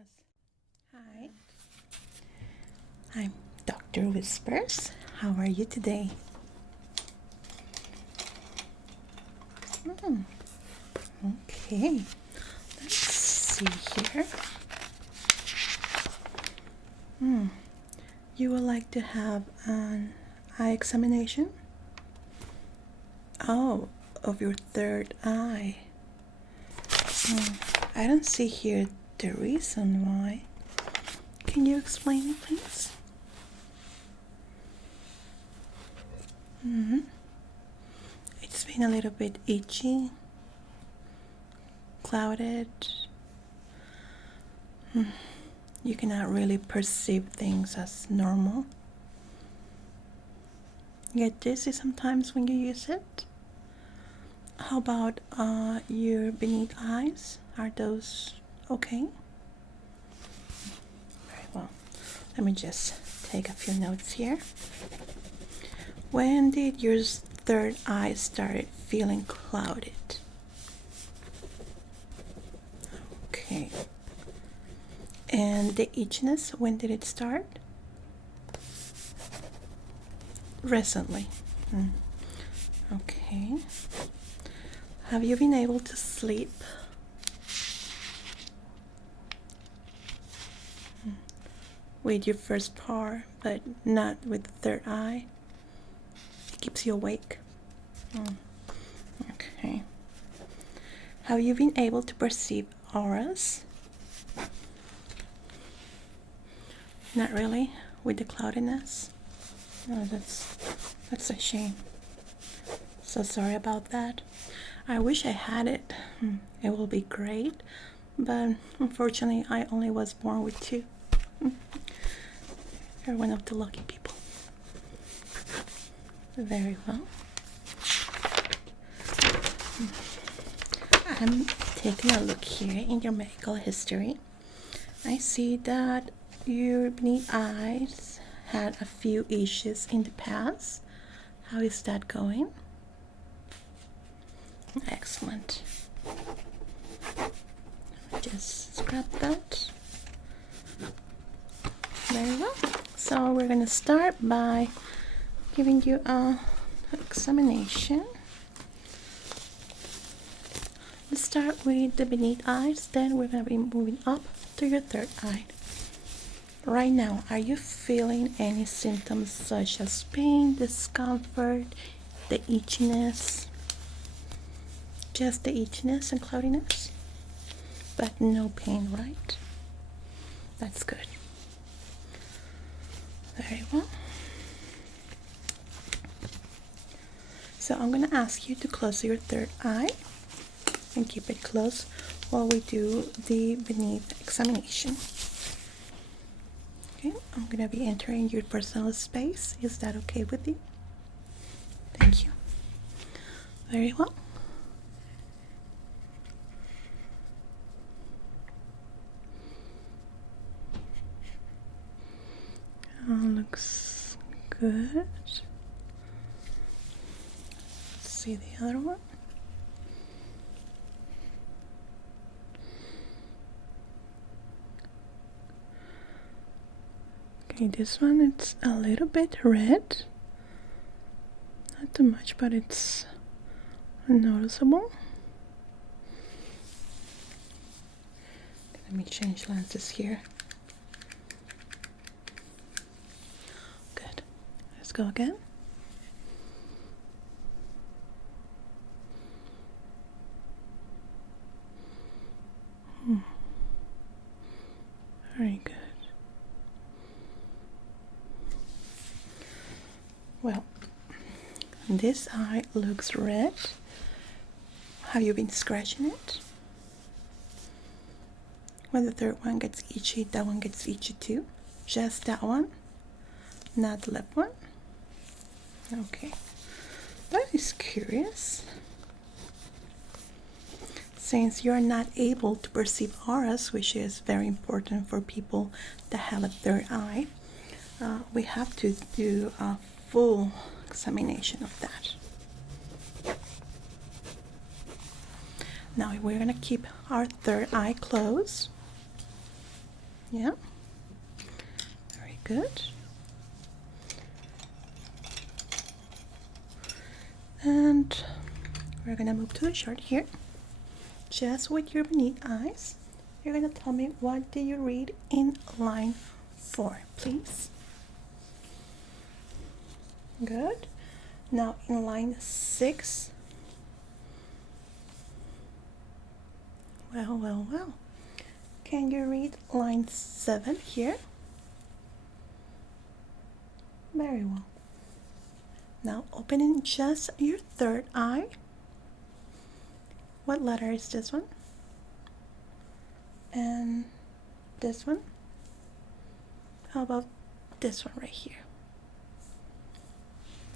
Yes. Hi, I'm Dr. Whispers. How are you today? Hmm. Okay, let's see here. You would like to have an eye examination? Oh, of your third eye. I don't see here the reason why. Can you explain it, please? It's been a little bit itchy, clouded. You cannot really perceive things as normal. You get dizzy sometimes when you use it. How about your beneath eyes? Are those okay? Very well. Let me just take a few notes here. When did your third eye started feeling clouded? Okay. And the itchiness, when did it start? Recently. Okay. Have you been able to sleep? With your first part, but not with the third eye? It keeps you awake. Okay. Have you been able to perceive auras? Not really, with the cloudiness? Oh, that's a shame. So sorry about that. I wish I had it. It will be great, but unfortunately I only was born with two. You're one of the lucky people. Very well. I'm taking a look here in your medical history. I see that your beneath eyes had a few issues in the past. How is that going? Excellent. Just scrub that. Very well. So we're going to start by giving you an examination. Let's start with the beneath eyes, then we're going to be moving up to your third eye. Right now, are you feeling any symptoms such as pain, discomfort, the itchiness? Just the itchiness and cloudiness? But no pain, right? That's good. Very well. So I'm going to ask you to close your third eye and keep it closed while we do the beneath examination. Okay, I'm going to be entering your personal space. Is that okay with you? Thank you. Very well. Looks good. Let's see the other one. Okay, this one, it's a little bit red. Not too much, but it's noticeable. Let me change lenses here. Good. Let's go again. Very good. Well, this eye looks red. Have you been scratching it? When the third one gets itchy, that one gets itchy too? Just that one? Not the left one? Okay. That is curious. Since you are not able to perceive auras, which is very important for people that have a third eye, we have to do a full examination of that. Now we're going to keep our third eye closed. Yeah, very good. And we're gonna move to the chart here. Just with your beneath eyes, you're gonna tell me what do you read in line 4, please. Good. Now in line 6. Well. Can you read line 7 here? Very well. Now opening just your third eye. What letter is this one? And this one? How about this one right here?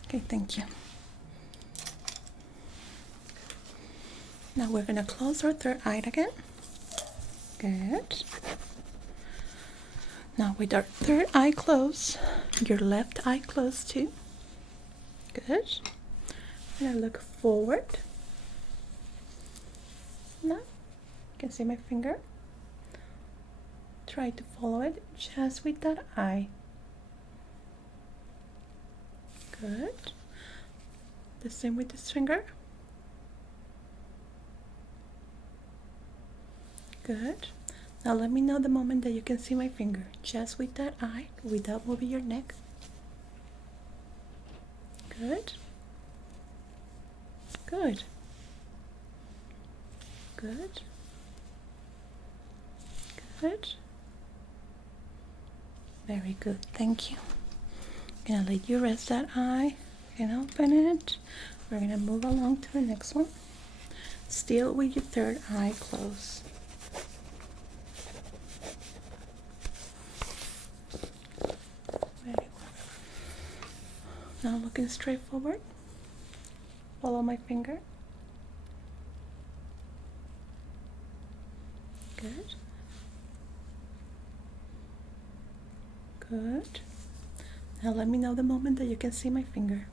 Okay, thank you. Now we're gonna close our third eye again. Good. Now with our third eye closed, your left eye closed too. Good. And I look forward. Now you can see my finger. Try to follow it just with that eye. Good. The same with this finger. Good. Now let me know the moment that you can see my finger. Just with that eye, without moving your neck. Good. Good. Good. Good. Very good. Thank you. I'm gonna let you rest that eye and open it. We're gonna move along to the next one. Still with your third eye closed. Very well. Now looking straight forward. Follow my finger. Good. Good. Now let me know the moment that you can see my finger.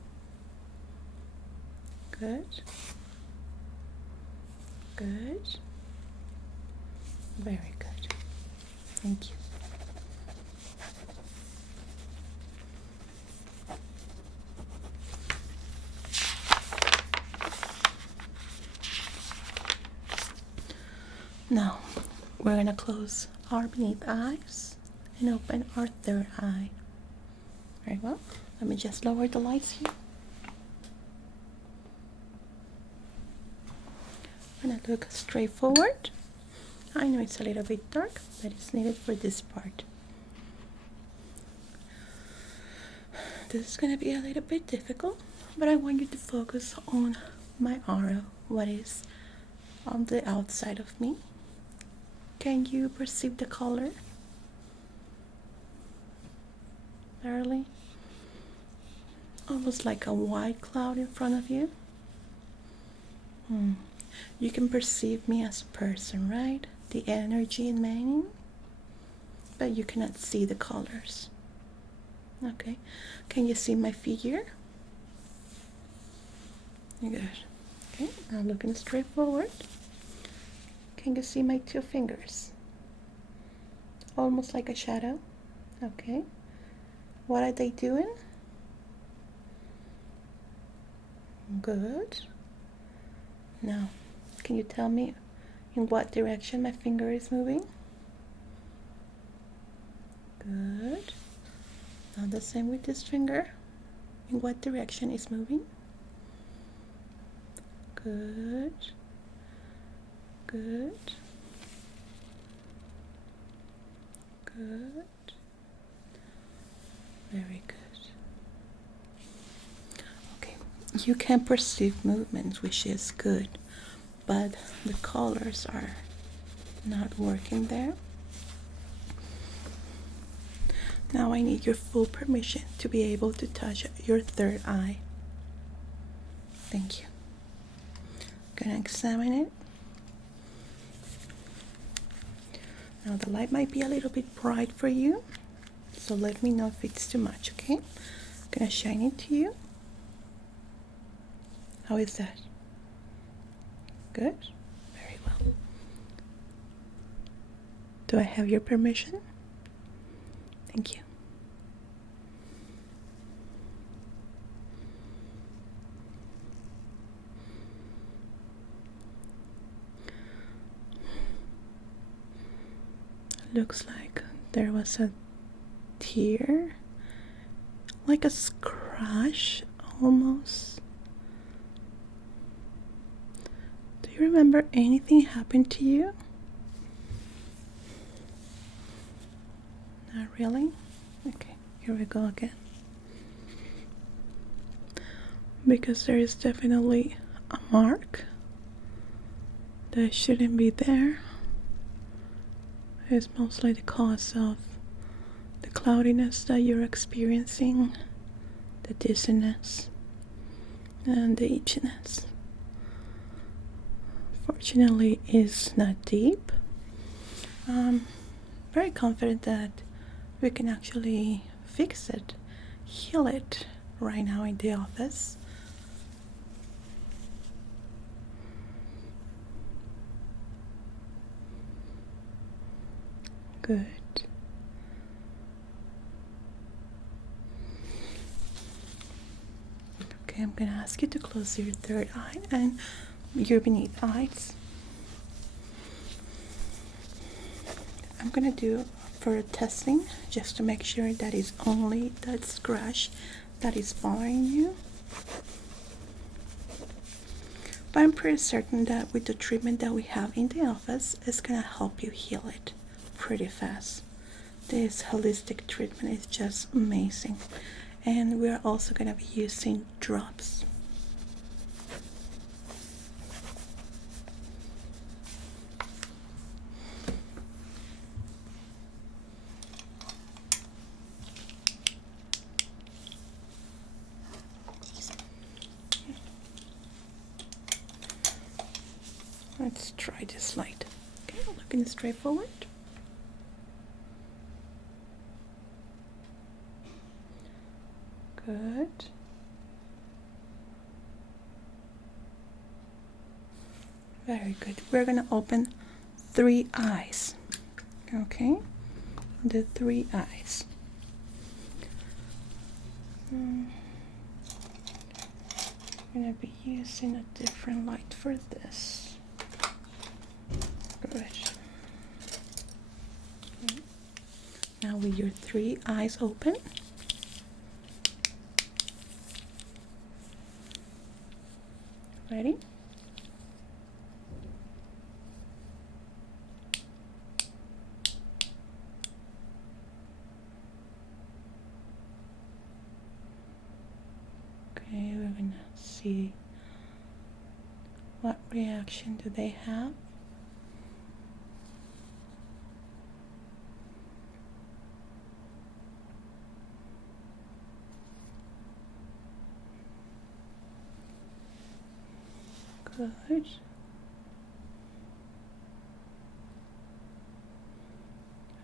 Good. Good. Very good. Thank you. Now we're gonna close our beneath eyes and open our third eye. Very well. Let me just lower the lights here. I'm gonna look straight forward. I know it's a little bit dark, but it's needed for this part. This is gonna be a little bit difficult, but I want you to focus on my aura, what is on the outside of me. Can you perceive the color? Barely. Almost like a white cloud in front of you. You can perceive me as a person, right? The energy emanating, but you cannot see the colors. Okay. Can you see my figure? Good. Okay. Now looking straight forward. Can you see my two fingers? Almost like a shadow. Okay. What are they doing? Good. Now, can you tell me in what direction my finger is moving? Good. Now the same with this finger. In what direction is moving? Good. Good. Good. Very good. Okay, you can perceive movements, which is good, but the colors are not working there. Now I need your full permission to be able to touch your third eye. Thank you. I'm gonna examine it. Now the light might be a little bit bright for you, so let me know if it's too much, okay? I'm gonna shine it to you. How is that? Good? Very well. Do I have your permission? Thank you. Looks like there was a tear, like a scratch almost. Do you remember anything happened to you? Not really? Okay, here we go again. Because there is definitely a mark that shouldn't be there. It's mostly the cause of the cloudiness that you're experiencing, the dizziness, and the itchiness. Fortunately, it's not deep. I'm very confident that we can actually fix it, heal it right now in the office. Good. Okay, I'm gonna ask you to close your third eye and your beneath eyes. I'm gonna do further testing just to make sure that it's only that scratch that is bothering you. But I'm pretty certain that with the treatment that we have in the office, it's gonna help you heal it pretty fast. This holistic treatment is just amazing. And we're also gonna be using drops. Let's try this light. Okay, looking straight forward. Good. Very good. We're gonna open 3 eyes. Okay, the 3 eyes. I'm gonna be using a different light for this. Good. Now with your 3 eyes open, ready? Okay, we're gonna see what reaction do they have. Good.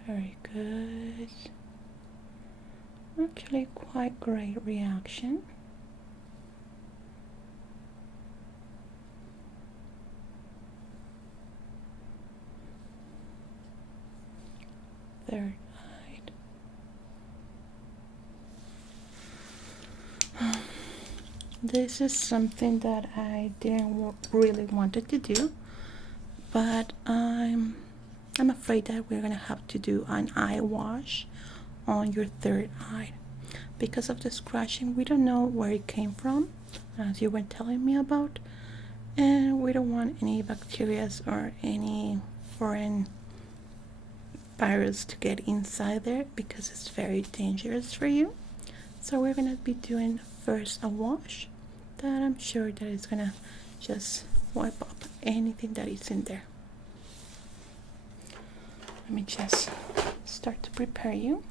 Very good. Actually, quite great reaction. Third eye. This is something that I didn't really wanted to do, but I'm afraid that we're gonna have to do an eye wash on your third eye because of the scratching. We don't know where it came from, as you were telling me about, and we don't want any bacteria or any foreign virus to get inside there because it's very dangerous for you. So we're gonna be doing first a wash that I'm sure that it's gonna just wipe up anything that is in there. Let me just start to prepare you.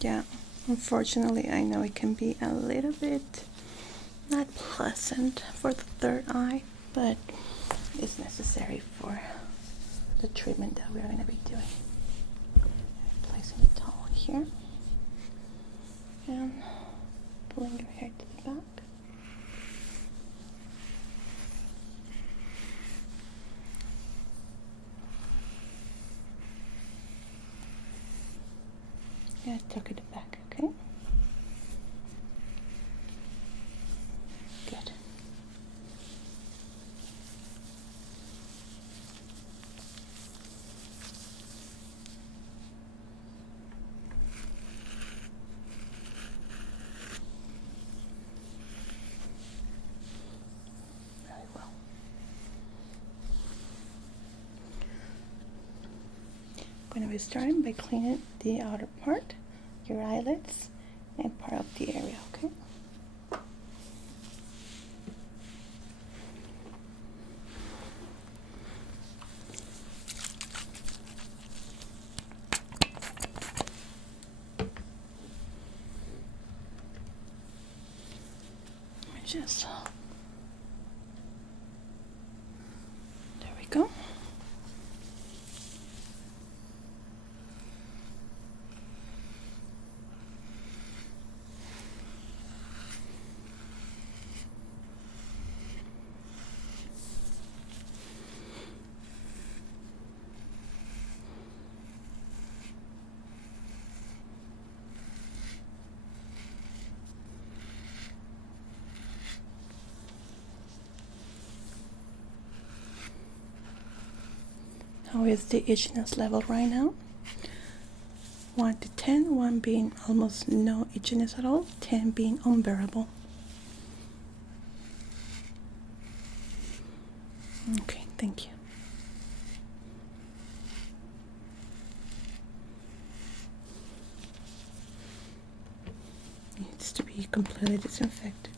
Yeah, unfortunately I know it can be a little bit not pleasant for the third eye, but it's necessary for the treatment that we're going to be doing. Placing the towel here and pulling your hair to the back. tuck it back, okay? Good. Very well. I'm going to be starting by cleaning the outer part, your eyelids, and part of the area, okay? Let me just, there we go. How is the itchiness level right now? 1 to 10, 1 being almost no itchiness at all, 10 being unbearable. Okay, thank you. Needs to be completely disinfected.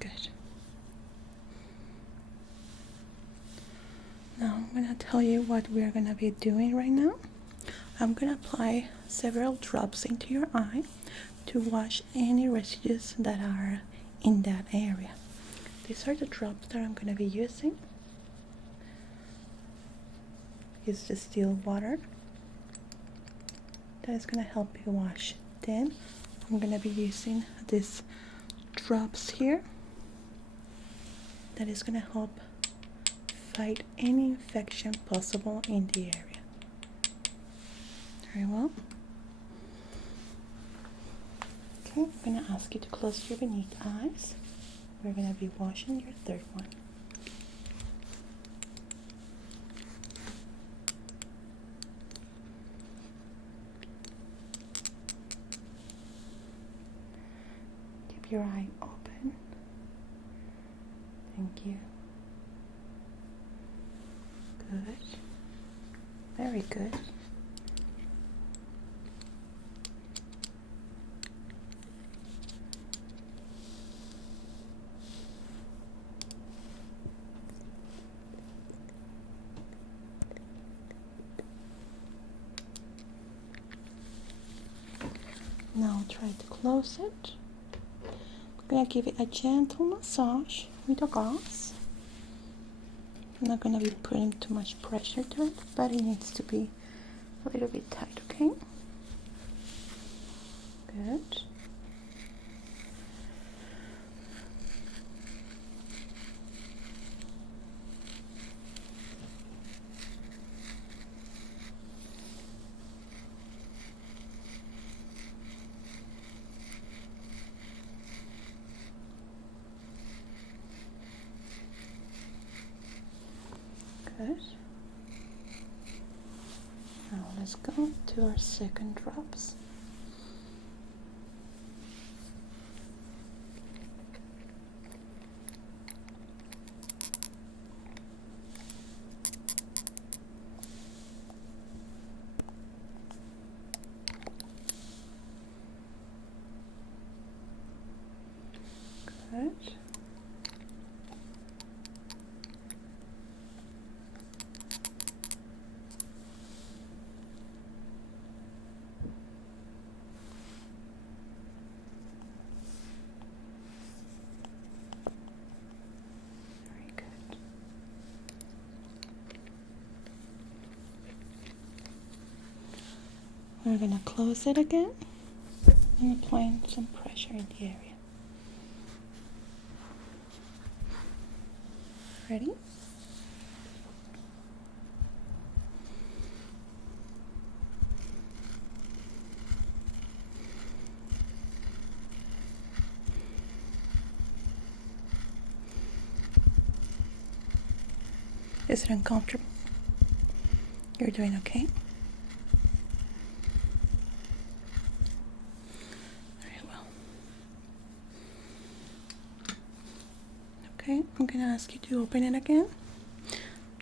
Good. Now I'm going to tell you what we're going to be doing right now. I'm going to apply several drops into your eye to wash any residues that are in that area. These are the drops that I'm going to be using. Use distilled water. That is going to help you wash. Then I'm going to be using these drops here. That is going to help fight any infection possible in the area. Very well. Okay, I'm going to ask you to close your beneath eyes. We're going to be washing your third one. Keep your eye open. Thank you. Good. Very good. Now try to close it. I'm going to give it a gentle massage with a gauze. I'm not going to be putting too much pressure to it, but it needs to be a little bit tight, okay? Good. Good. Now let's go to our second drops. Good. We're going to close it again and applying some pressure in the area. Ready? Is it uncomfortable? You're doing okay? Very well. Okay, I'm gonna ask you to open it again.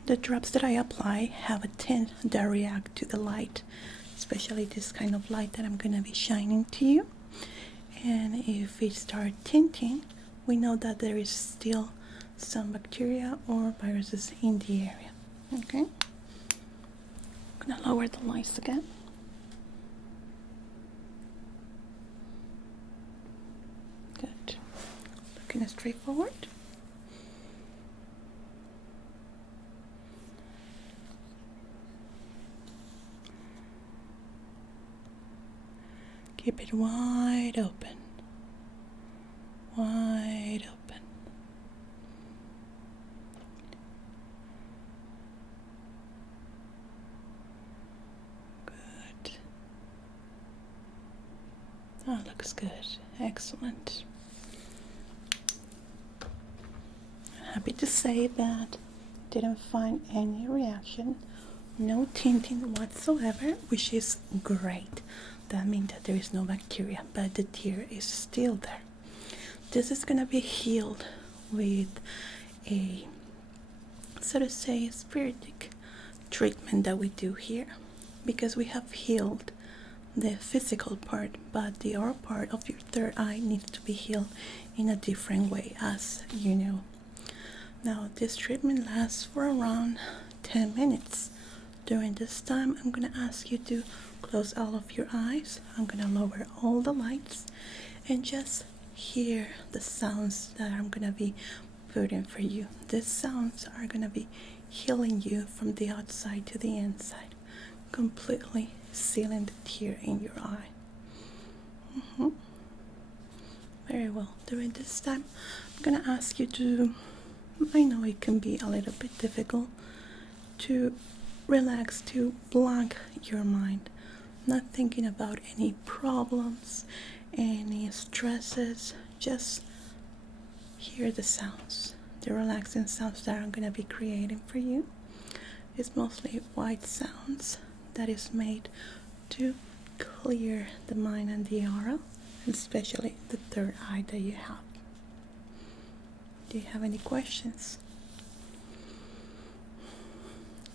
The drops that I apply have a tint that react to the light, especially this kind of light that I'm gonna be shining to you. And if it starts tinting, we know that there is still some bacteria or viruses in the area. Okay? I'm gonna lower the lights again. Good. Looking straight forward. Keep it wide open. Wide open. Good. Oh, looks good. Excellent. I'm happy to say that didn't find any reaction, no tinting whatsoever, which is great. That means that there is no bacteria, but the tear is still there. This is gonna be healed with a, so to say, spiritic treatment that we do here, because we have healed the physical part, but the oral part of your third eye needs to be healed in a different way, as you know. Now, this treatment lasts for around 10 minutes. During this time, I'm gonna ask you to close all of your eyes. I'm gonna lower all the lights and just hear the sounds that I'm gonna be putting for you. These sounds are gonna be healing you from the outside to the inside, completely sealing the tear in your eye. Very well. During this time, I'm gonna ask you to, I know it can be a little bit difficult to relax, to blank your mind, not thinking about any problems, any stresses. Just hear the sounds, the relaxing sounds that I'm going to be creating for you. It's mostly white sounds that is made to clear the mind and the aura, and especially the third eye that you have. Do you have any questions?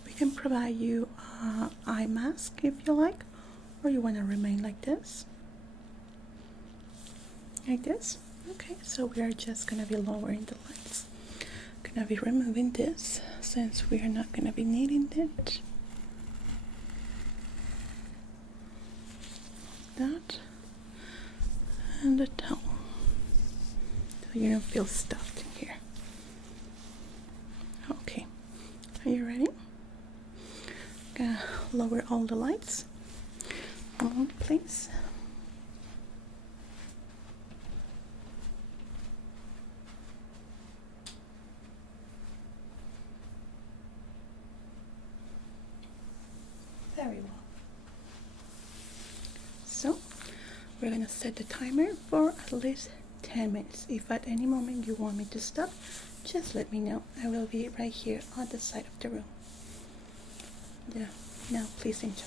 We can provide you an eye mask if you like, or you want to remain like this. Like this? Okay, so we are just going to be lowering the lights. Going to be removing this since we are not going to be needing it. That. And the towel. So you don't feel stuffed in here. Okay, are you ready? Gonna lower all the lights. On, please. Very well. So we're gonna set the timer for at least 10 minutes. If at any moment you want me to stop, just let me know. I will be right here on the side of the room. Yeah, now please enjoy.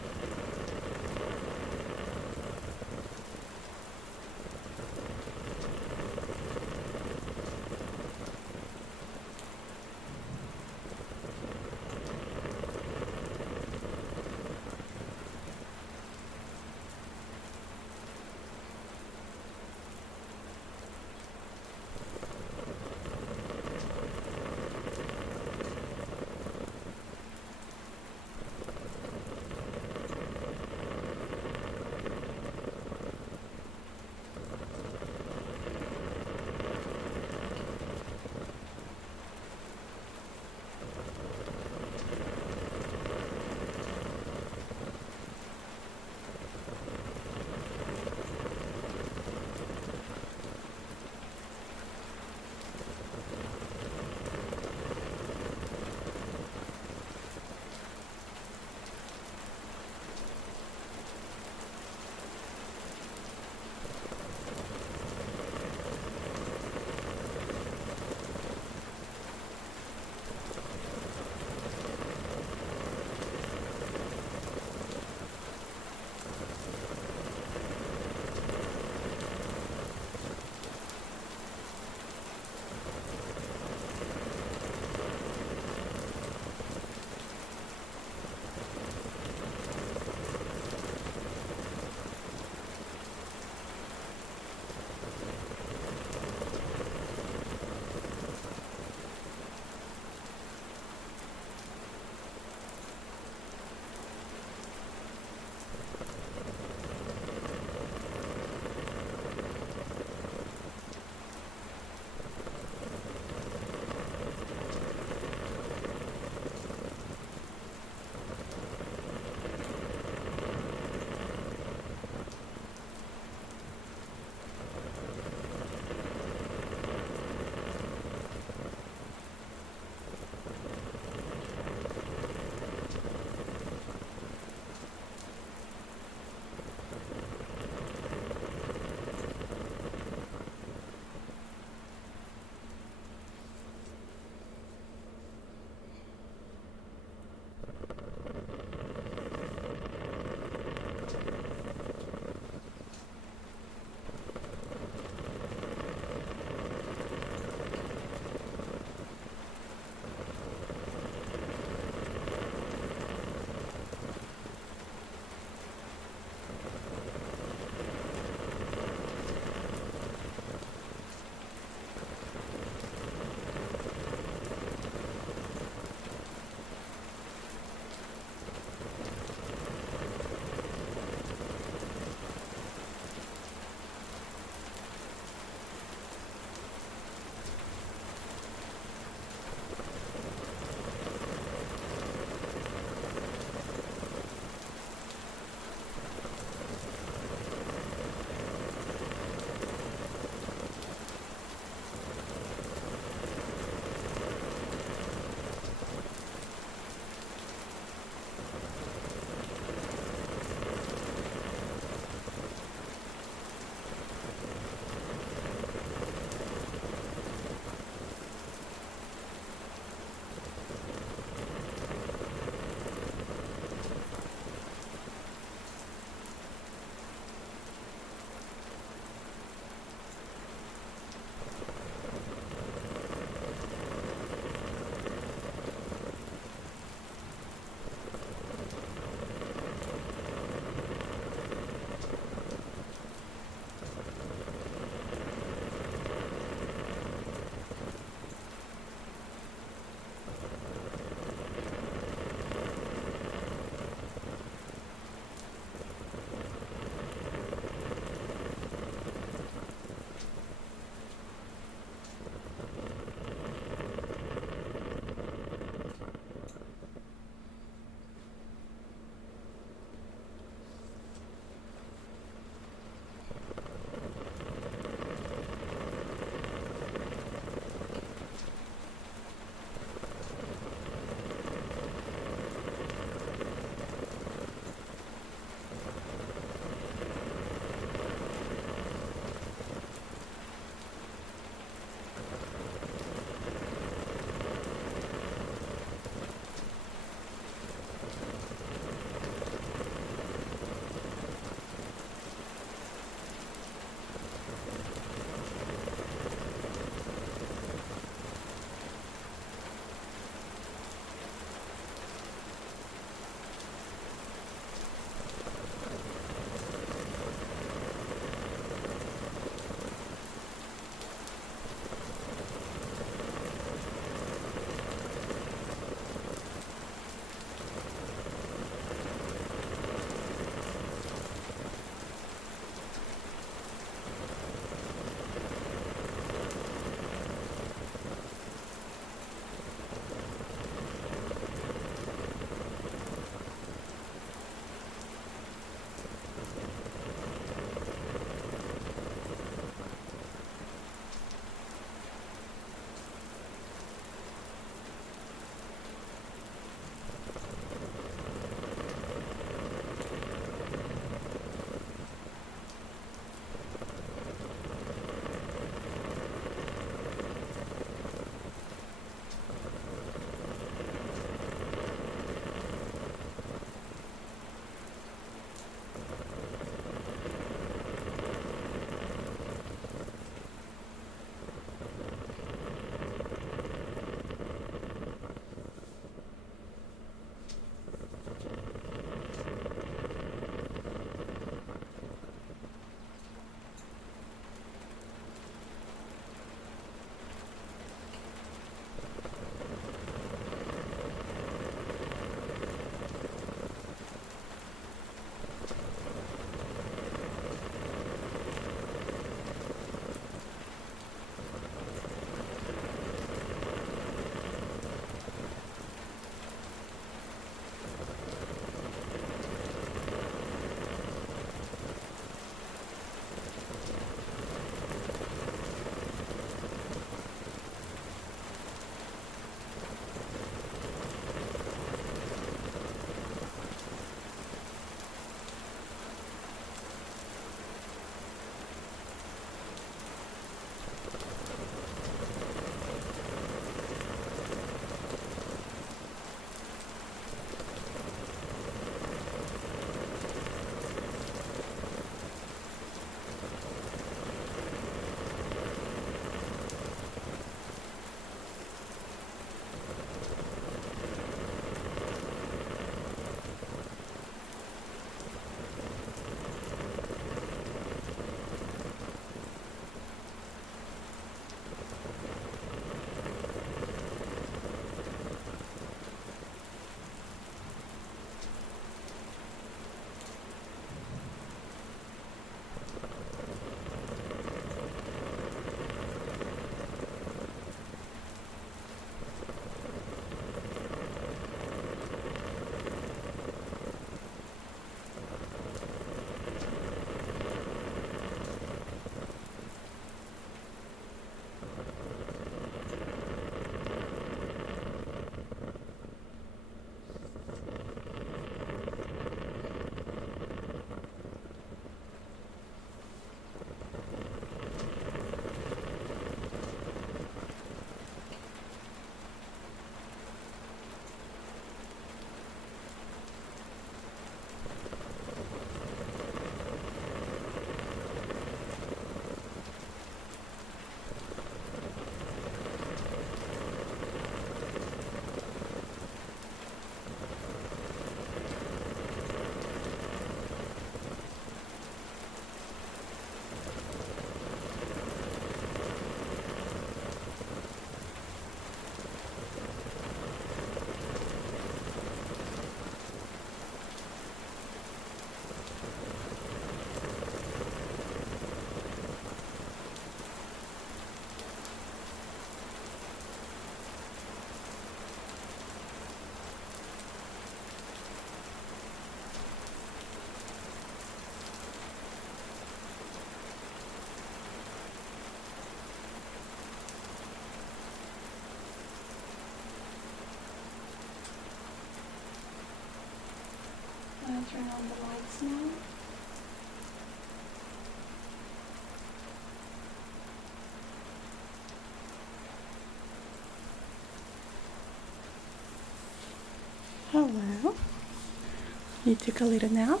You took a little nap?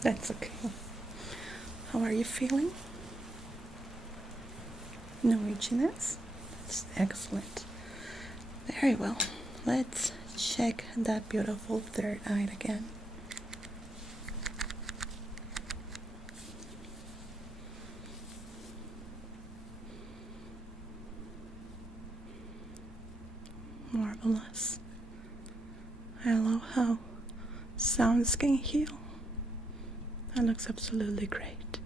That's okay. How are you feeling? No itchiness? That's excellent. Very well. Let's check that beautiful third eye again. Marvelous. I love how sounds can heal. That looks absolutely great.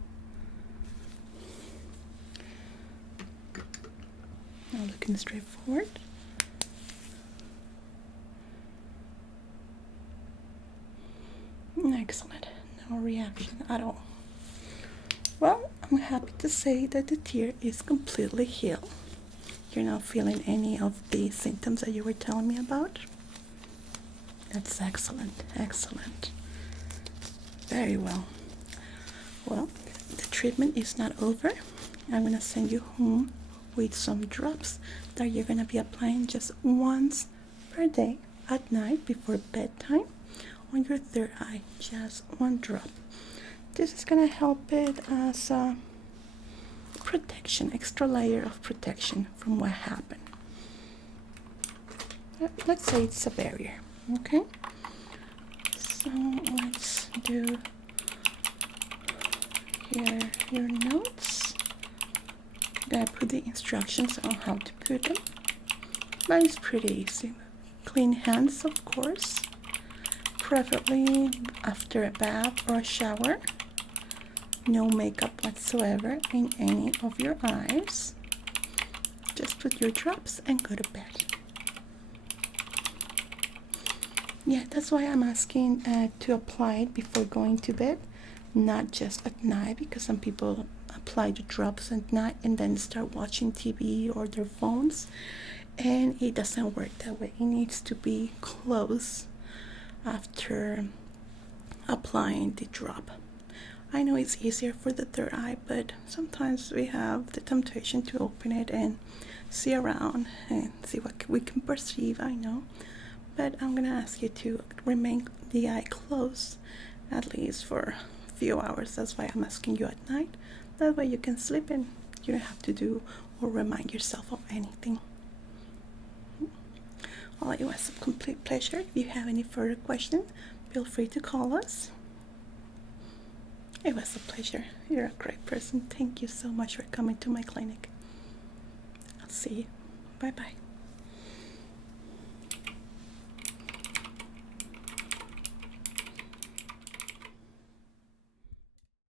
Now looking straight forward. Excellent. No reaction at all. Well, I'm happy to say that the tear is completely healed. You're not feeling any of the symptoms that you were telling me about? That's excellent. Excellent. Very well. Well, the treatment is not over. I'm going to send you home with some drops that you're going to be applying just once per day at night before bedtime on your third eye. Just one drop. This is going to help it as a protection, extra layer of protection from what happened. Let's say it's a barrier, okay? So let's do here your notes. I'm gonna put the instructions on how to put them, but it's pretty easy. Clean hands, of course, preferably after a bath or a shower. No makeup whatsoever in any of your eyes. Just put your drops and go to bed. Yeah, that's why I'm asking to apply it before going to bed, not just at night, because some people apply the drops at night and then start watching TV or their phones, and it doesn't work that way. It needs to be close after applying the drop. I know it's easier for the third eye, but sometimes we have the temptation to open it and see around and see what we can perceive, I know. But I'm going to ask you to remain the eye closed at least for a few hours. That's why I'm asking you at night. That way you can sleep and you don't have to do or remind yourself of anything. Well, it was a complete pleasure. If you have any further questions, feel free to call us. It was a pleasure. You're a great person. Thank you so much for coming to my clinic. I'll see you. Bye-bye.